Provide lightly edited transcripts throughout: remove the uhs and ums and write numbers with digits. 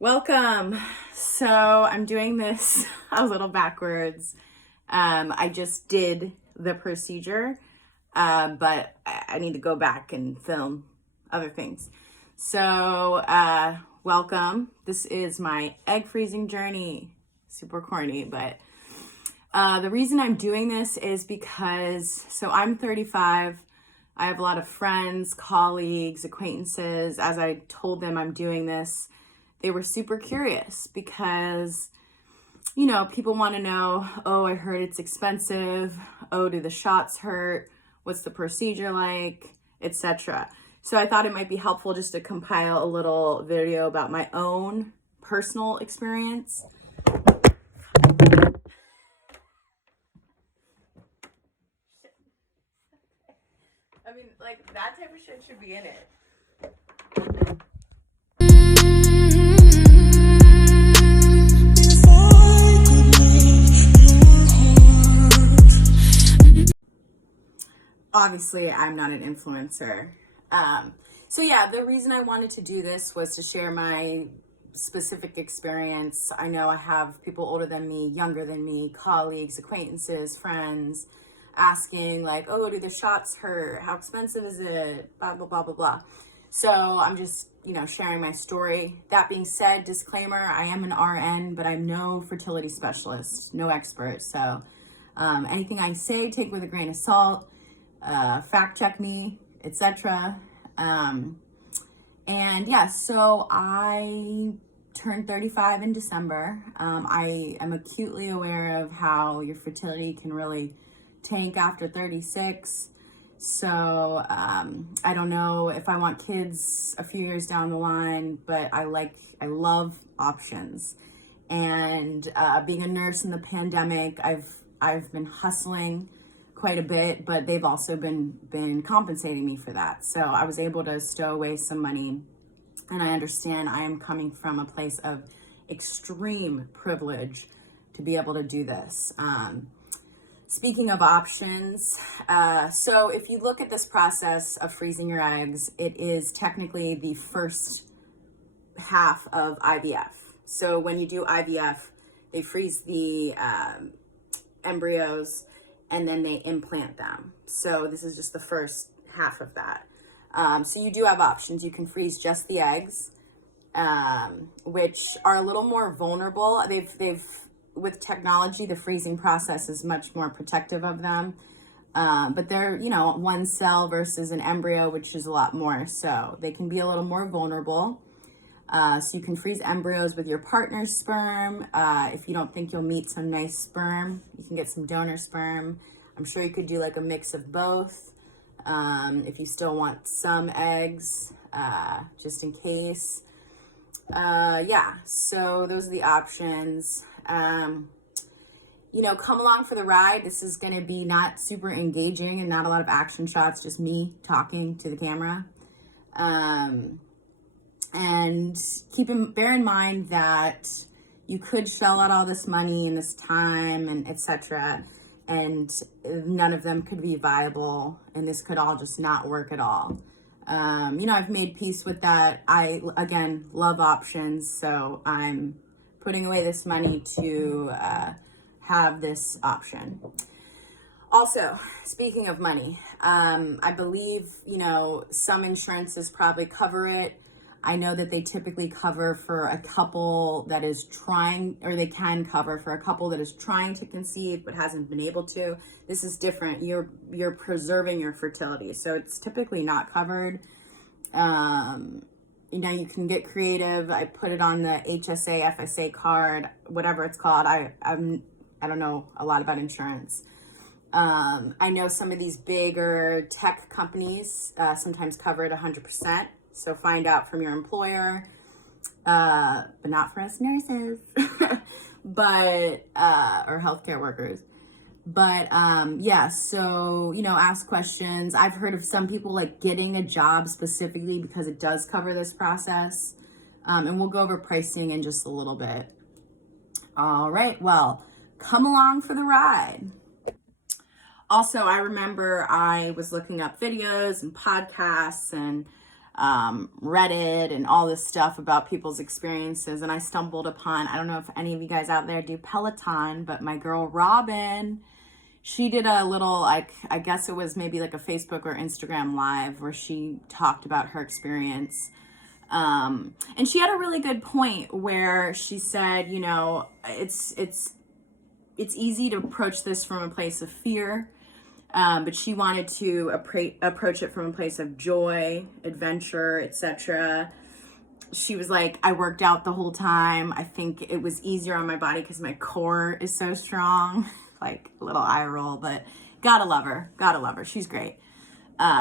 Welcome. So I'm doing this a little backwards. I just did the procedure, but I need to go back and film other things. So, welcome. This is my egg freezing journey. Super corny, but the reason I'm doing this is because, I'm 35. I have a lot of friends, colleagues, acquaintances. As I told them I'm doing this, they were super curious because, people want to know, oh, I heard it's expensive. Oh, do the shots hurt? What's the procedure like? Etc. So I thought it might be helpful just to compile a little video about my own personal experience. I mean, like, that type of shit should be in it. Obviously, I'm not an influencer. The reason I wanted to do this was to share my specific experience. I know I have people older than me, younger than me, colleagues, acquaintances, friends, asking like, oh, do the shots hurt? How expensive is it? Blah, blah, blah, blah, blah. So I'm just, sharing my story. That being said, disclaimer, I am an RN, but I'm no fertility specialist, no expert. So anything I say, take with a grain of salt. Fact check me, etc. So I turned 35 in December. I am acutely aware of how your fertility can really tank after 36. So I don't know if I want kids a few years down the line, but I love options. And being a nurse in the pandemic, I've been hustling quite a bit, but they've also been compensating me for that. So I was able to stow away some money, and I understand I am coming from a place of extreme privilege to be able to do this. Speaking of options, so if you look at this process of freezing your eggs, it is technically the first half of IVF. So when you do IVF, they freeze the embryos and then they implant them. So this is just the first half of that. So you do have options. You can freeze just the eggs, which are a little more vulnerable. They've with technology, the freezing process is much more protective of them. But they're, one cell versus an embryo, which is a lot more. So they can be a little more vulnerable. So you can freeze embryos with your partner's sperm. If you don't think you'll meet some nice sperm, you can get some donor sperm. I'm sure you could do like a mix of both. If you still want some eggs, just in case. So those are the options. Come along for the ride. This is going to be not super engaging and not a lot of action shots, just me talking to the camera. And bear in mind that you could shell out all this money and this time and etc. And none of them could be viable, and this could all just not work at all. I've made peace with that. I, again, love options, so I'm putting away this money to have this option. Also, speaking of money, I believe, some insurances probably cover it. I know that they typically cover for a couple that is trying, or they can cover for a couple that is trying to conceive but hasn't been able to. This is different. You're preserving your fertility, so it's typically not covered. You can get creative. I put it on the HSA, FSA card, whatever it's called. I don't know a lot about insurance. I know some of these bigger tech companies sometimes cover it 100%. So find out from your employer, but not for us nurses, or healthcare workers. But ask questions. I've heard of some people like getting a job specifically because it does cover this process. And we'll go over pricing in just a little bit. All right, well, come along for the ride. Also, I remember I was looking up videos and podcasts, and Reddit and all this stuff about people's experiences. And I stumbled upon, I don't know if any of you guys out there do Peloton, but my girl Robin, she did a little, like, I guess it was maybe like a Facebook or Instagram live where she talked about her experience. And she had a really good point where she said, you know, it's easy to approach this from a place of fear. But she wanted to approach it from a place of joy, adventure, etc. She was like, I worked out the whole time. I think it was easier on my body because my core is so strong. Like a little eye roll, but gotta love her. Gotta love her. She's great.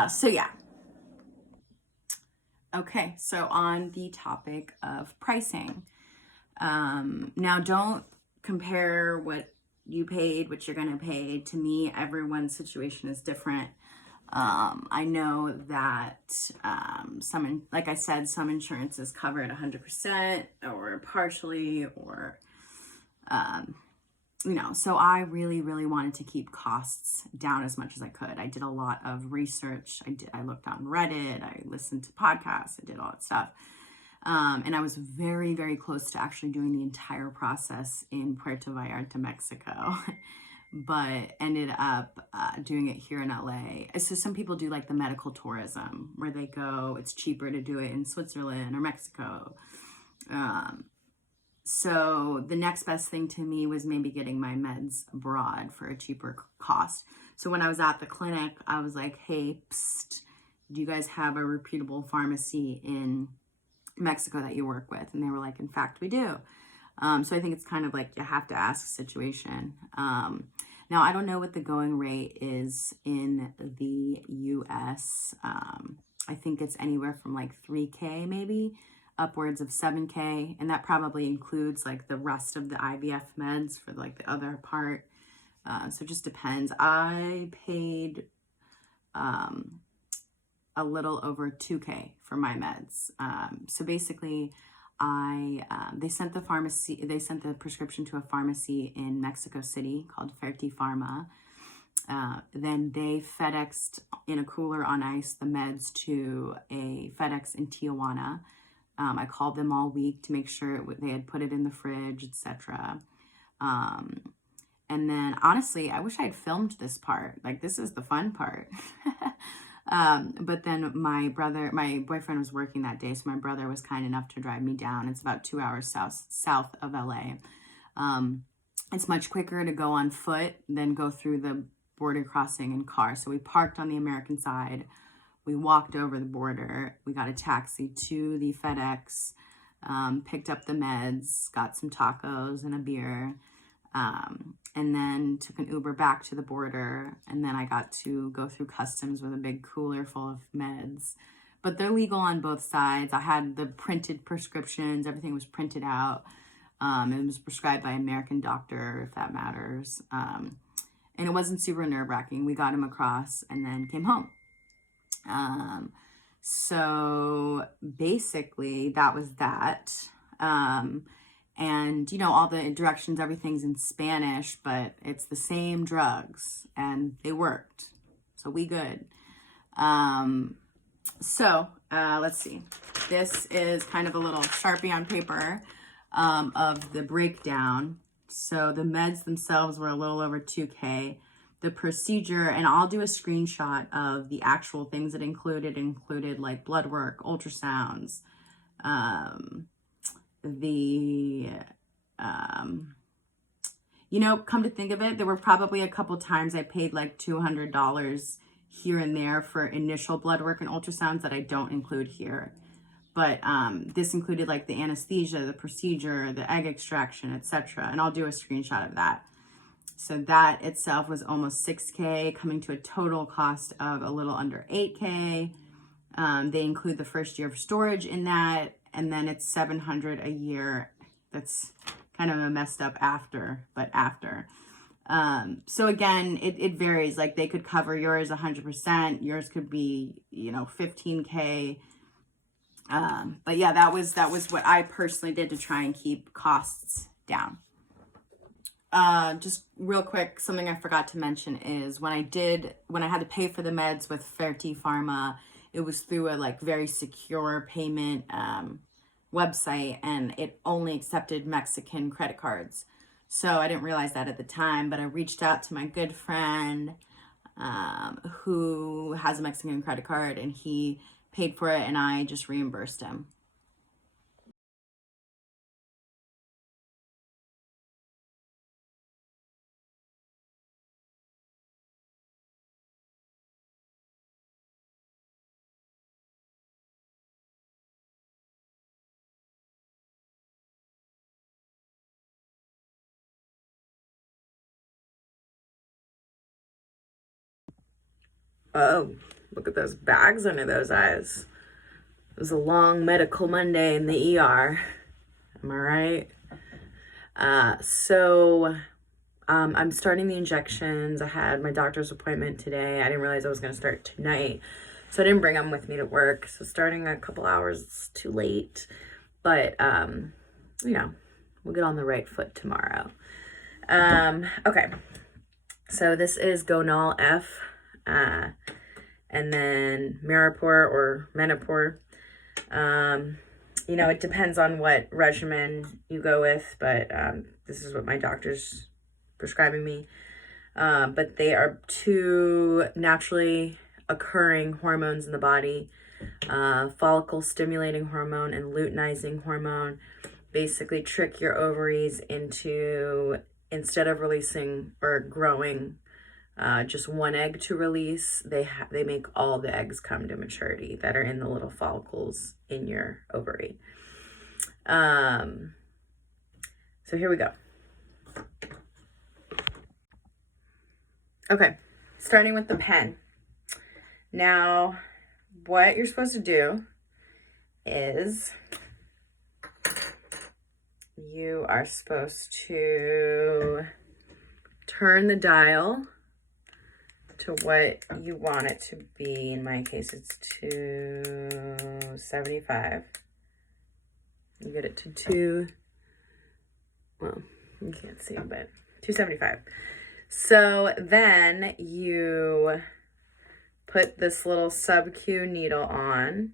So yeah. Okay, so on the topic of pricing. Now don't compare what you paid, what you're going to pay. To me, everyone's situation is different. I know that like I said, some insurances cover it 100% or partially, or you know, so I really, really wanted to keep costs down as much as I could. I did a lot of research. I looked on Reddit. I listened to podcasts. I did all that stuff. And I was very, very close to actually doing the entire process in Puerto Vallarta, Mexico, but ended up doing it here in LA. So some people do like the medical tourism where they go, it's cheaper to do it in Switzerland or Mexico. So the next best thing to me was maybe getting my meds abroad for a cheaper cost. So when I was at the clinic, I was like, hey, psst, do you guys have a reputable pharmacy in Mexico that you work with? And they were like, in fact, we do. So I think it's kind of like you have to ask situation. Now, I don't know what the going rate is in the US. I think it's anywhere from like 3K maybe upwards of 7K. And that probably includes like the rest of the IVF meds for like the other part. So it just depends. I paid a little over 2K for my meds. So basically they sent the prescription to a pharmacy in Mexico City called Ferti Pharma. Then they FedExed in a cooler on ice the meds to a FedEx in Tijuana. I called them all week to make sure they had put it in the fridge, etc. And then honestly, I wish I had filmed this part. Like, this is the fun part. But then my boyfriend was working that day, so my brother was kind enough to drive me down. It's about 2 hours south of LA. It's much quicker to go on foot than go through the border crossing in car. So we parked on the American side. We walked over the border. We got a taxi to the FedEx, picked up the meds, got some tacos and a beer, and then took an Uber back to the border. And then I got to go through customs with a big cooler full of meds. But they're legal on both sides. I had the printed prescriptions. Everything was printed out. It was prescribed by an American doctor, if that matters. And it wasn't super nerve-wracking. We got him across and then came home. So basically that was that. And you know, all the directions, everything's in Spanish, but it's the same drugs and they worked. So we good. Let's see. This is kind of a little Sharpie on paper, of the breakdown. So the meds themselves were a little over 2K. The procedure, and I'll do a screenshot of the actual things that included like blood work, ultrasounds, you know, come to think of it, there were probably a couple times I paid like $200 here and there for initial blood work and ultrasounds that I don't include here. But this included like the anesthesia, the procedure, the egg extraction, etc. And I'll do a screenshot of that. So that itself was almost 6K, coming to a total cost of a little under 8K. They include the first year of storage in that, and then it's $700 a year. That's kind of a messed up after. So again, it varies. Like, they could cover yours 100%. Yours could be, you know, 15K. But yeah, that was what I personally did to try and keep costs down. Just real quick, something I forgot to mention is when I had to pay for the meds with Ferti Pharma, it was through a like very secure payment website, and it only accepted Mexican credit cards. So I didn't realize that at the time, but I reached out to my good friend who has a Mexican credit card, and he paid for it, and I just reimbursed him. Oh, look at those bags under those eyes. It was a long medical Monday in the ER. Am I right? I'm starting the injections. I had my doctor's appointment today. I didn't realize I was going to start tonight, so I didn't bring them with me to work. So starting a couple hours too late, but we'll get on the right foot tomorrow. Okay. So this is Gonal F, and then Maripur or Menopur. It depends on what regimen you go with, but this is what my doctor's prescribing me. But they are two naturally occurring hormones in the body, follicle stimulating hormone and luteinizing hormone. Basically trick your ovaries into, instead of releasing or growing just one egg to release, they make all the eggs come to maturity that are in the little follicles in your ovary. So here we go. Okay, starting with the pen. Now, what you're supposed to do is you are supposed to turn the dial to what you want it to be. In my case, it's 275. You get it to well, you can't see, but 275. So then you put this little sub-Q needle on.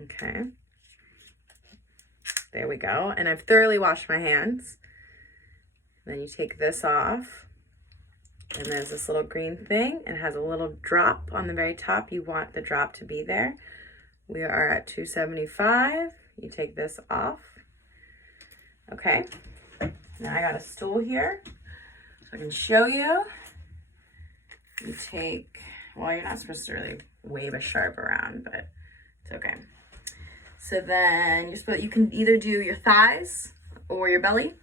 Okay. There we go. And I've thoroughly washed my hands. Then you take this off. And there's this little green thing. It has a little drop on the very top. You want the drop to be there. We are at 275. You take this off. Okay. Now I got a stool here, so I can show you. You take, well, you're not supposed to really wave a sharp around, but it's okay. So then you can either do your thighs or your belly.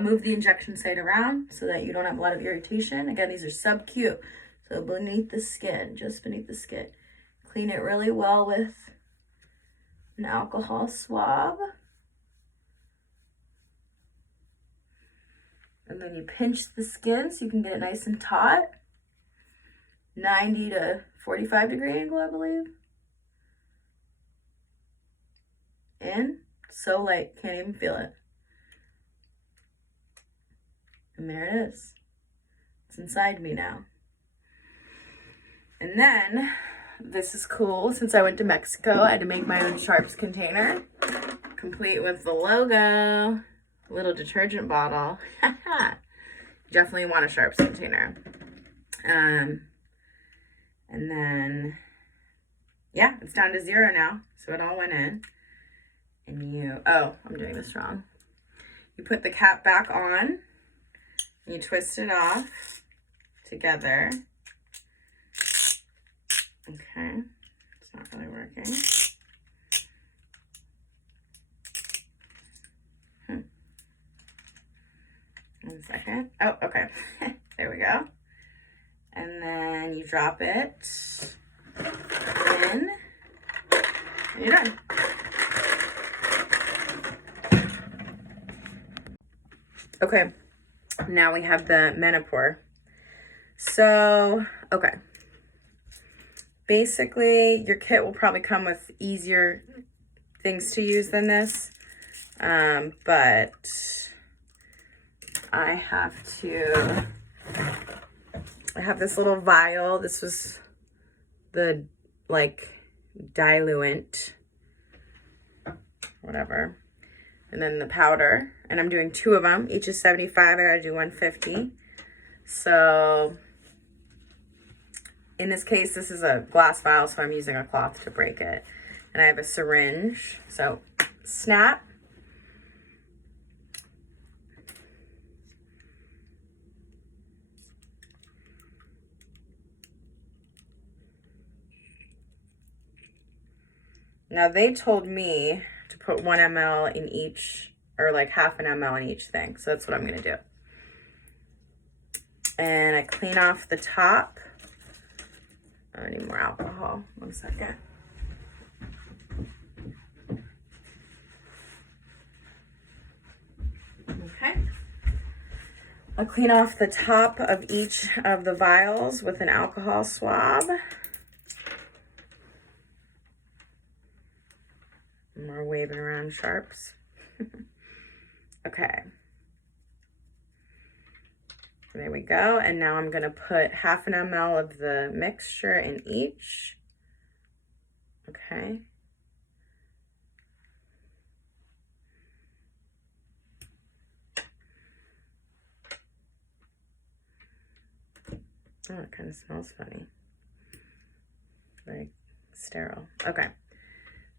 Move the injection site around so that you don't have a lot of irritation. Again, these are sub-Q, so beneath the skin, just beneath the skin. Clean it really well with an alcohol swab. And then you pinch the skin so you can get it nice and taut. 90 to 45 degree angle, I believe. In. So light, can't even feel it. And there it is. It's inside me now. And then, this is cool. Since I went to Mexico, I had to make my own Sharps container, complete with the logo. Little detergent bottle. Definitely want a Sharps container. And then, yeah, it's down to 0 now. So it all went in. And I'm doing this wrong. You put the cap back on. You twist it off together. Okay, it's not really working. One second. Oh, okay. There we go. And then you drop it in, and you're done. Okay, now we have the Menopur. So, okay. Basically, your kit will probably come with easier things to use than this, but I have to I have this little vial. This was the like diluent, whatever. And then the powder, and I'm doing 2 of them. Each is 75, I gotta do 150. So in this case, this is a glass vial, so I'm using a cloth to break it. And I have a syringe, so snap. Now they told me to put 1 ml in each, or like half an ml in each thing. So that's what I'm gonna do. And I clean off the top. I need more alcohol, 1 second. Okay. I'll clean off the top of each of the vials with an alcohol swab. More waving around sharps. Okay. There we go. And now I'm going to put half an ml of the mixture in each. Okay. Oh, it kind of smells funny. Very sterile. Okay.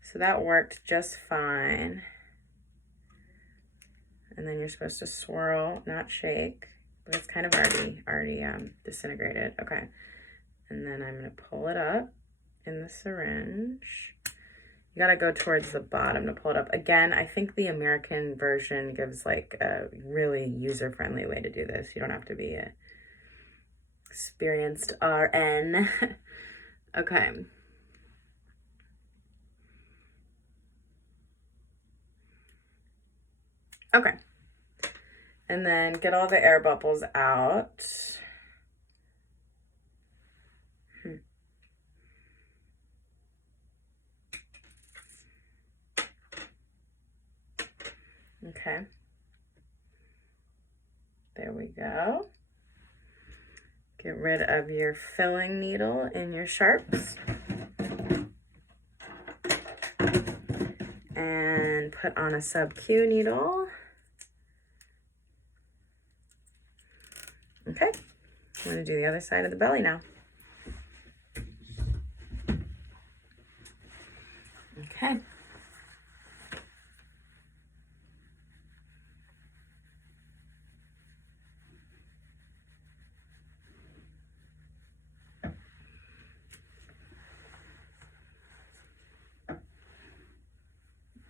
So that worked just fine. And then you're supposed to swirl, not shake, but it's kind of already disintegrated. Okay. And then I'm going to pull it up in the syringe. You got to go towards the bottom to pull it up. Again, I think the American version gives like a really user-friendly way to do this. You don't have to be a experienced RN. Okay. Okay. And then get all the air bubbles out. Okay. There we go. Get rid of your filling needle in your sharps. And put on a sub-Q needle. Okay. I'm going to do the other side of the belly now. Okay.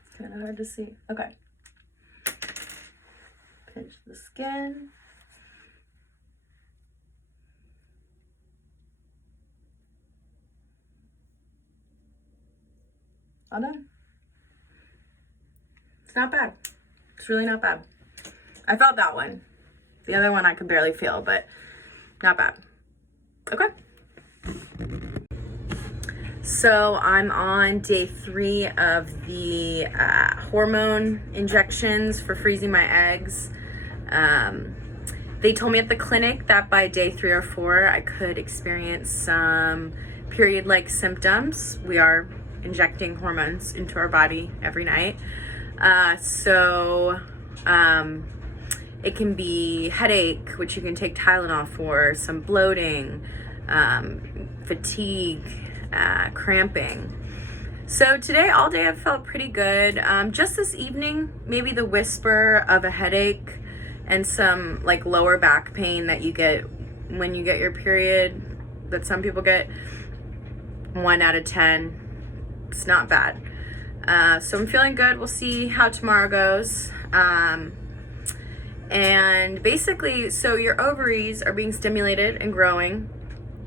It's kind of hard to see. Okay. Pinch the skin. All done. It's not bad. It's really not bad. I felt that one. The other one I could barely feel, but not bad. Okay. So I'm on day 3 of the hormone injections for freezing my eggs. They told me at the clinic that by day 3 or 4, I could experience some period-like symptoms. We are injecting hormones into our body every night. It can be headache, which you can take Tylenol for, some bloating, fatigue, cramping. So today, all day, I've felt pretty good. Just this evening, maybe the whisper of a headache and some like lower back pain that you get when you get your period, that some people get. 1 out of 10. It's not bad. So I'm feeling good. We'll see how tomorrow goes. And basically, so your ovaries are being stimulated and growing.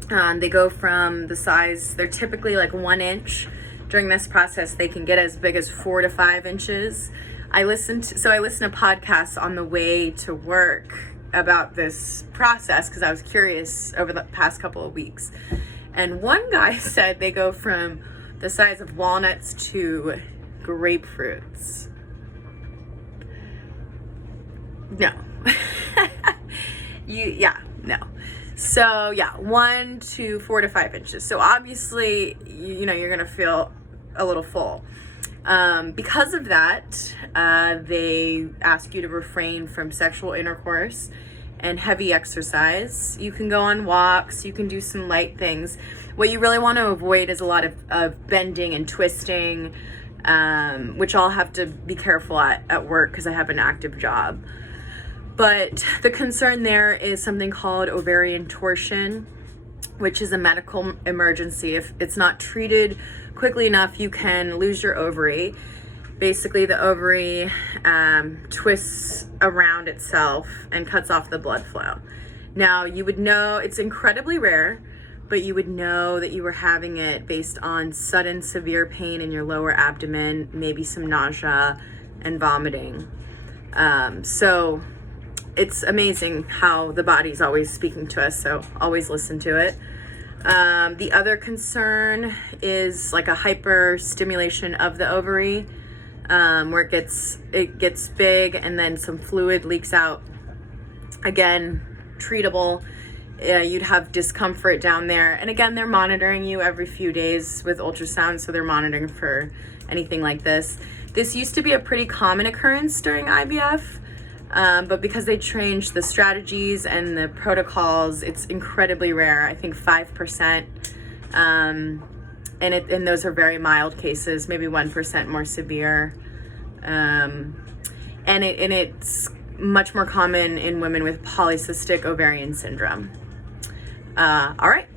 They go from the size, they're typically like 1 inch. During this process, they can get as big as 4 to 5 inches. I listened to podcasts on the way to work about this process because I was curious over the past couple of weeks. And one guy said they go from the size of walnuts to grapefruits. No. No. So yeah, 1 to 4 to 5 inches. So obviously, you know, you're gonna feel a little full. Because of that, they ask you to refrain from sexual intercourse and heavy exercise. You can go on walks, you can do some light things. What you really want to avoid is a lot of bending and twisting, which I'll have to be careful at work because I have an active job. But the concern there is something called ovarian torsion, which is a medical emergency. If it's not treated quickly enough, you can lose your ovary. Basically, the ovary twists around itself and cuts off the blood flow. Now, you would know, it's incredibly rare, but you would know that you were having it based on sudden severe pain in your lower abdomen, maybe some nausea and vomiting. So it's amazing how the body's always speaking to us, so always listen to it. The other concern is like a hyperstimulation of the ovary, where it gets big and then some fluid leaks out. Again, treatable. You'd have discomfort down there. And again, they're monitoring you every few days with ultrasound, so they're monitoring for anything like this. This used to be a pretty common occurrence during IVF, but because they changed the strategies and the protocols, it's incredibly rare. I think 5%, and those are very mild cases, maybe 1% more severe, and it's much more common in women with polycystic ovarian syndrome. All right,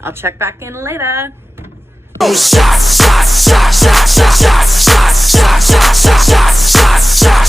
I'll check back in later. Oh, shots, shots, shots, shots, shots, shots, shots, shots, shots, shots, shots.